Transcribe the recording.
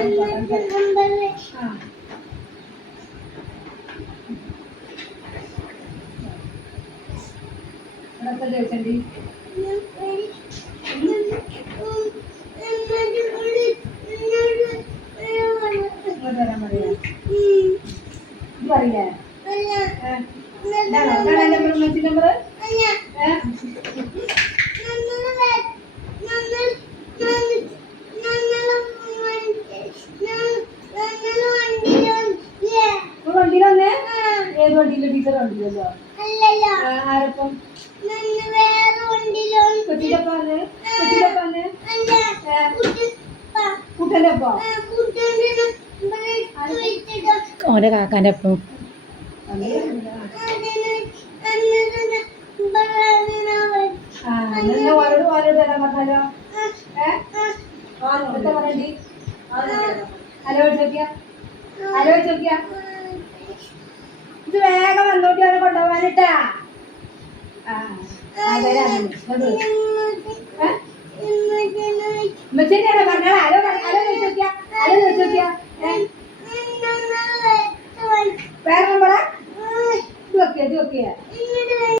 ചോദിച്ചി വരാൻ പറയാ പറയില്ലേ നമ്പർ വണ്ടിയിലൊന്നേ ഏത് വണ്ടിയിലെ ടീച്ചർ വണ്ടിയിലല്ലോ ആരപ്പം കൊച്ചിയിലപ്പാന്ന് കൂട്ടന്റെ അപ്പോ ഓന്റെ കാക്കാന്റെ ഒപ്പം ഓരോട് തരാൻ പറഞ്ഞാലോ എന്താ പറയണ്ടി ഹലോ ചോദിക്ക ഇത് വേഗം വന്നോട്ടി അവരെ കൊണ്ടുപോകാനിട്ടാ ഉമ്മച്ചിന്റെ പറഞ്ഞാൽ ഹലോ